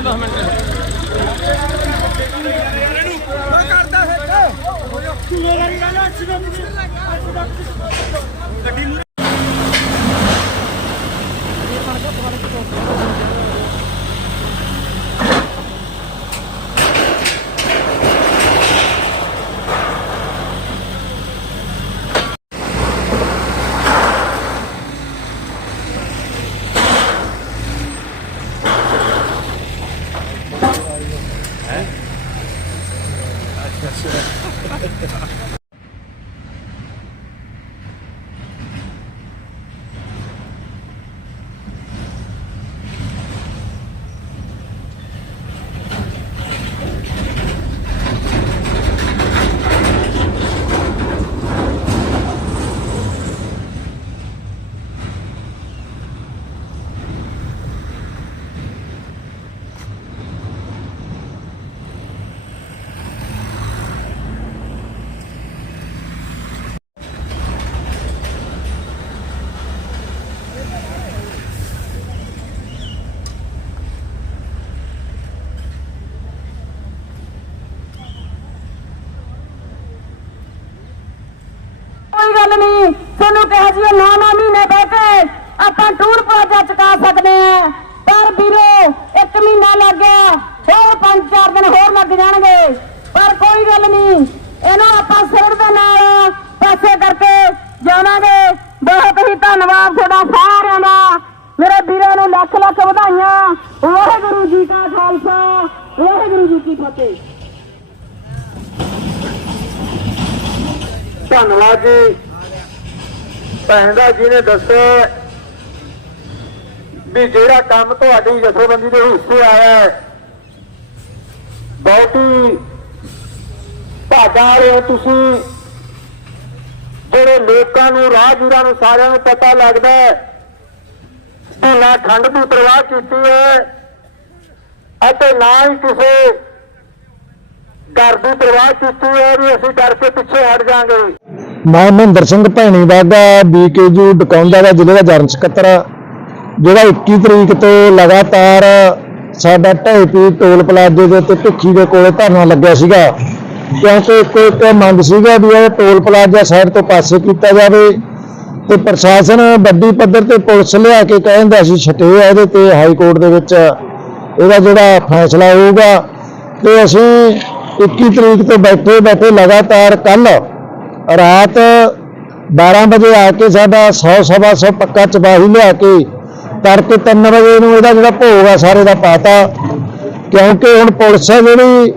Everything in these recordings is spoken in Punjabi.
ਕੋਈ ਗੱਲ ハハハハ。ਨਹੀਂ। ਤੁਹਾਨੂੰ ਕਿਹਾ ਸੀ ਨੌ ਨੌ ਮਹੀਨੇ ਬਹਿ ਕੇ ਆਪਾਂ ਟੂਰ ਪਲਾਜ਼ਾ ਚੁਕਾ ਸਕਦੇ ਆ ਪਰ ਵੀਰੋ, ਇੱਕ ਮਹੀਨਾ ਲੱਗ ਗਿਆ, ਹੋਰ ਪੰਜ ਚਾਰ ਦਿਨ ਹੋਰ ਲੱਗ ਜਾਣਗੇ। ਪਰ ਕੋਈ ਗੱਲ ਨਹੀਂ, ਇਹਨੂੰ ਆਪਾਂ ਸਿਰ ਦੇ ਨਾਲ ਪਾਸੇ ਕਰਕੇ ਜਾਵਾਂਗੇ। ਬਹੁਤ ਹੀ ਧੰਨਵਾਦ ਤੁਹਾਡਾ ਸਾਰਿਆਂ ਦਾ। ਮੇਰੇ ਵੀਰਾਂ ਨੂੰ ਲੱਖ ਲੱਖ ਵਧਾਈਆਂ। ਵਾਹਿਗੁਰੂ ਜੀ ਕਾ ਖਾਲਸਾ, ਵਾਹਿਗੁਰੂ ਜੀ ਕੀ ਫਤਿਹ। ਧੰਨਵਾਦ ਜੀ। ਭੈਣ ਦਾ ਜੀ ਨੇ ਦੱਸਿਆ ਵੀ ਜਿਹੜਾ ਕੰਮ ਤੁਹਾਡੀ ਜਥੇਬੰਦੀ ਦੇ ਹਿੱਸੇ ਆਇਆ ਹੈ, ਬਹੁਤ ਹੀ ਭਾਗਾ ਵਾਲੇ ਤੁਸੀਂ। ਜਿਹੜੇ ਲੋਕਾਂ ਨੂੰ, ਰਾਹਗੀਰਾਂ ਨੂੰ ਸਾਰਿਆਂ ਨੂੰ ਪਤਾ ਲੱਗਦਾ ਹੈ ਕਿ ਨਾ ਠੰਡ ਦੀ ਪ੍ਰਵਾਹ ਕੀਤੀ ਹੈ ਅਤੇ ਨਾ ਹੀ ਕਿਸੇ ਡਰ ਦੀ ਪ੍ਰਵਾਹ ਕੀਤੀ ਹੈ ਵੀ ਅਸੀਂ ਡਰ ਕੇ ਪਿੱਛੇ ਹਟ ਜਾਾਂਗੇ। ਮੈਂ ਮਹਿੰਦਰ ਸਿੰਘ ਭੈਣੀ ਵਾਗਾ ਬੀਕੇਯੂ ਡਕੌਂਦਾ ਦਾ ਜ਼ਿਲ੍ਹੇ ਦਾ ਜਨਰਲ ਸਕੱਤਰ ਆ। ਜਿਹੜਾ 21 ਤਰੀਕ ਤੋਂ ਲਗਾਤਾਰ ਸਾਡਾ ਢੇਪੀ ਟੋਲ ਪਲਾਜ਼ੇ ਦੇ ਉੱਤੇ ਭਿੱਖੀ ਦੇ ਕੋਲੇ ਧਰਨਾ ਲੱਗਿਆ ਸੀਗਾ ਕਿਉਂਕਿ ਇੱਕ ਇੱਕ ਮੰਗ ਸੀਗਾ ਵੀ ਇਹ ਟੋਲ ਪਲਾਜ਼ਾ ਸਾਈਡ ਤੋਂ ਪਾਸੇ ਕੀਤਾ ਜਾਵੇ ਤੇ ਪ੍ਰਸ਼ਾਸਨ ਵੱਡੀ ਪੱਧਰ ਤੇ ਪੁਲਿਸ ਲਿਆ ਕੇ ਕਹਿੰਦਾ ਸੀ ਛਟੇ ਆ ਇਹਦੇ ਤੇ ਹਾਈ ਕੋਰਟ ਦੇ ਵਿੱਚ ਇਹਦਾ ਜਿਹੜਾ ਫੈਸਲਾ ਹੋਊਗਾ ਤੇ ਅਸੀਂ 21 ਤਰੀਕ ਤੋਂ ਬੈਠੇ ਬੈਠੇ ਲਗਾਤਾਰ ਕੱਲ ਰਾਤ 12 ਵਜੇ ਆ ਕੇ ਸਾਡਾ 100 ਸਵਾ 100 ਪੱਕਾ ਚਬਾਹੀ ਲਿਆ ਕੇ ਤੜਕੇ 3 ਵਜੇ ਨੂੰ ਇਹਦਾ ਜਿਹੜਾ ਭੋਗ ਆ ਸਾਰੇ ਦਾ ਪਾਤਾ। ਕਿਉਂਕਿ ਹੁਣ ਪੁਲਿਸ ਹੈ ਜਿਹੜੀ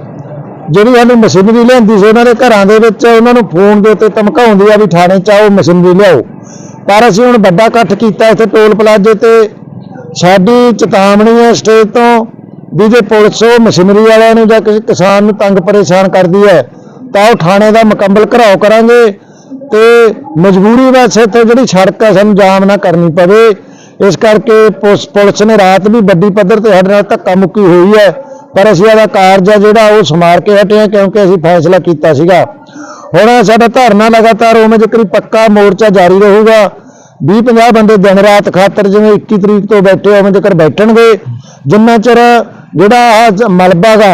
ਜਿਹੜੀ ਸਾਨੂੰ ਮਸ਼ੀਨਰੀ ਲਿਆਂਦੀ ਸੀ, ਉਹਨਾਂ ਦੇ ਘਰਾਂ ਦੇ ਵਿੱਚ ਉਹਨਾਂ ਨੂੰ ਫੋਨ ਦੇ ਉੱਤੇ ਧਮਕਾਉਂਦੀ ਆ ਵੀ ਥਾਣੇ ਚ ਆਓ, ਮਸ਼ੀਨਰੀ ਲਿਆਓ। ਪਰ ਅਸੀਂ ਹੁਣ ਵੱਡਾ ਇਕੱਠ ਕੀਤਾ ਇੱਥੇ ਟੋਲ ਪਲਾਜ਼ੇ ਤੇ। ਸਾਡੀ ਚੇਤਾਵਨੀ ਹੈ ਸਟੇਜ ਤੋਂ ਵੀ ਜੇ ਪੁਲਿਸ ਉਹ ਮਸ਼ੀਨਰੀ ਵਾਲਿਆਂ ਨੂੰ ਜਾਂ ਕਿਸੇ ਕਿਸਾਨ ਨੂੰ ਤੰਗ ਪਰੇਸ਼ਾਨ ਕਰਦੀ ਹੈ ਤਾਂ ਉਹ ਥਾਣੇ ਦਾ ਮੁਕੰਮਲ ਘਰਾਓ ਕਰਾਂਗੇ ਤੇ ਮਜਬੂਰੀ ਵਿੱਚ ਇੱਥੇ ਜਿਹੜੀ ਸੜਕ ਹੈ ਸਾਨੂੰ ਜਾਮ ਨਾ ਕਰਨੀ ਪਵੇ। ਇਸ ਕਰਕੇ ਪੁਲਿਸ ਪੁਲਿਸ ਨੇ ਰਾਤ ਵੀ ਵੱਡੀ ਪੱਧਰ ਤੇ ਸਾਡੇ ਨਾਲ ਧੱਕਾ ਮੁੱਕੀ ਹੋਈ ਹੈ। ਪਰ ਅਸੀਂ ਇਹਦਾ ਕਾਰਜ ਆ ਜਿਹੜਾ ਉਹ ਸਮਾਰ ਕੇ ਹਟੇ ਹਾਂ ਕਿਉਂਕਿ ਅਸੀਂ ਫੈਸਲਾ ਕੀਤਾ ਸੀਗਾ। ਹੁਣ ਸਾਡਾ ਧਰਨਾ ਲਗਾਤਾਰ ਉਵੇਂ ਜਿਕਰ ਪੱਕਾ ਮੋਰਚਾ ਜਾਰੀ ਰਹੂਗਾ। 20 50 ਬੰਦੇ ਦਿਨ ਰਾਤ ਖਾਤਰ ਜਿਵੇਂ 21 ਤਰੀਕ ਤੋਂ ਬੈਠੇ ਉਵੇਂ ਜਿਕਰ ਬੈਠਣਗੇ। ਜਿੰਨਾ ਚਿਰ ਜਿਹੜਾ ਆਹ ਮਲਬਾ ਗਾ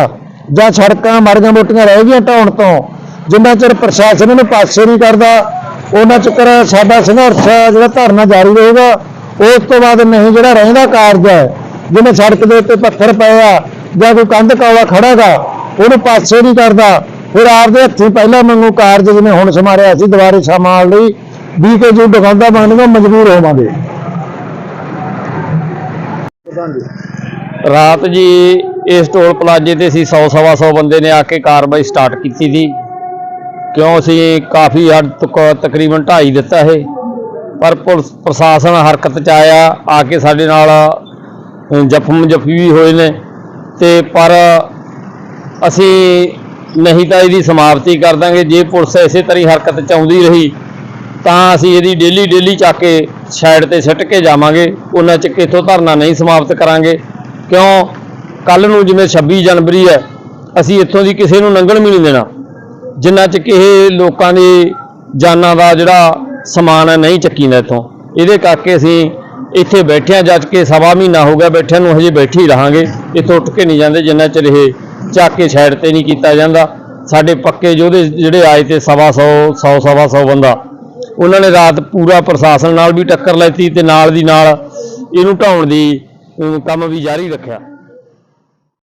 ਜਾਂ ਸੜਕਾਂ ਮਾੜੀਆਂ ਮੋਟੀਆਂ ਰਹਿ ਗਈਆਂ ਢਾਉਣ ਤੋਂ, ਜਿੰਨਾ ਚਿਰ ਪ੍ਰਸ਼ਾਸਨ ਇਹਨੂੰ ਪਾਸੇ ਨਹੀਂ ਕਰਦਾ, ਉਹਨਾਂ ਚਿਰ ਸਾਡਾ ਸੰਘਰਸ਼ ਜਿਹੜਾ ਧਰਨਾ ਜਾਰੀ ਰਹੇਗਾ, ਉਸ ਤੋਂ ਬਾਅਦ ਨਹੀਂ ਜਿਹੜਾ ਰਹਿੰਦਾ ਕਾਰਜ ਹੈ ਜਿਵੇਂ ਸੜਕ ਦੇ ਉੱਤੇ ਪੱਥਰ ਪਏ ਆ, ਜਾਂ ਕੋਈ ਕੰਧ ਕਾਵਾ ਖੜਾਗਾ ਉਹਨੂੰ ਪਾਸੇ ਨਹੀਂ ਕਰਦਾ। ਫਿਰ ਆਪਦੇ ਹੱਥੀਂ ਪਹਿਲਾਂ ਮੰਗੂ ਕਾਰਜ ਜਿਵੇਂ ਹੁਣ ਸਮਾਰਿਆ ਸੀ, ਦੁਬਾਰੇ ਸਮਾਲ ਲਈ, ਵੀ ਕੇ ਜੋ ਦੁਕਾਨਦਾਰ ਬਣਨਗਾ ਮਜਬੂਰ ਹੋਵਾਂਗੇ। ਰਾਤ ਜੀ ਇਸ ਟੋਲ ਪਲਾਜ਼ੇ ਤੇ ਅਸੀਂ 100 ਸਵਾ 100 ਬੰਦੇ ਨੇ ਆ ਕੇ ਕਾਰਵਾਈ ਸਟਾਰਟ ਕੀਤੀ ਸੀ। ਕਿਉਂ ਅਸੀਂ ਕਾਫੀ ਹੱਦ ਤੱਕ ਤਕਰੀਬਨ ਢਾਈ ਦਿੱਤਾ ਇਹ। ਪਰ ਪੁਲਿਸ ਪ੍ਰਸ਼ਾਸਨ ਹਰਕਤ ਚ ਆਇਆ, ਆ ਕੇ ਸਾਡੇ ਨਾਲ ਜਫਮ ਜਖਮੀ ਵੀ ਹੋਏ ਨੇ। ਤੇ ਪਰ ਅਸੀਂ ਨਹੀਂ ਤਾਂ ਇਹਦੀ ਸਮਾਪਤੀ ਕਰ ਦਾਂਗੇ। ਜੇ ਪੁਲਿਸ ਇਸੇ ਤਰ੍ਹਾਂ ਹੀ ਹਰਕਤ ਚ ਆਉਂਦੀ ਰਹੀ, ਤਾਂ ਅਸੀਂ ਇਹਦੀ ਡੇਲੀ ਡੇਲੀ ਚੱਕ ਕੇ ਸਾਈਡ ਤੇ ਸਿੱਟ ਕੇ ਜਾਵਾਂਗੇ। ਉਹਨਾਂ ਚ ਕਿਥੋਂ ਧਰਨਾ ਨਹੀਂ ਸਮਾਪਤ ਕਰਾਂਗੇ। ਕਿਉਂ? ਕੱਲ ਨੂੰ ਜਿਵੇਂ 26 ਜਨਵਰੀ ਹੈ, ਅਸੀਂ ਇੱਥੋਂ ਦੀ ਕਿਸੇ ਨੂੰ ਲੰਘਣ ਵੀ ਨਹੀਂ ਦੇਣਾ। ਜਿੰਨਾ ਚ ਕਿਸੇ ਲੋਕਾਂ ਦੀ ਜਾਨਾਂ ਦਾ ਜਿਹੜਾ ਸਮਾਨ ਹੈ, ਨਹੀਂ ਚੱਕੀਂਦਾ ਇੱਥੋਂ। ਇਹਦੇ ਕਰਕੇ ਅਸੀਂ ਇੱਥੇ ਬੈਠਿਆਂ ਜੱਜ ਕੇ ਸਵਾ ਮਹੀਨਾ ਹੋ ਗਿਆ ਬੈਠਿਆਂ ਨੂੰ, ਹਜੇ ਬੈਠੇ ਹੀ ਰਹਾਂਗੇ। ਇੱਥੋਂ ਉੱਠ ਕੇ ਨਹੀਂ ਜਾਂਦੇ, ਜਿੰਨਾ ਚਿਰ ਇਹ ਚੱਕ ਕੇ ਸਾਈਡ ਤੇ ਨਹੀਂ ਕੀਤਾ ਜਾਂਦਾ। ਸਾਡੇ ਪੱਕੇ ਯੋਧੇ ਜਿਹੜੇ ਆਏ ਤੇ ਸਵਾ ਸੌ ਸੌ, ਸਵਾ ਸੌ ਬੰਦਾ, ਉਹਨਾਂ ਨੇ ਰਾਤ ਪੂਰਾ ਪ੍ਰਸ਼ਾਸਨ ਨਾਲ ਵੀ ਟੱਕਰ ਲੈਤੀ ਤੇ ਨਾਲ ਦੀ ਨਾਲ ਇਹਨੂੰ ਢਾਉਣ ਦੀ ਕੰਮ ਵੀ ਜਾਰੀ ਰੱਖਿਆ।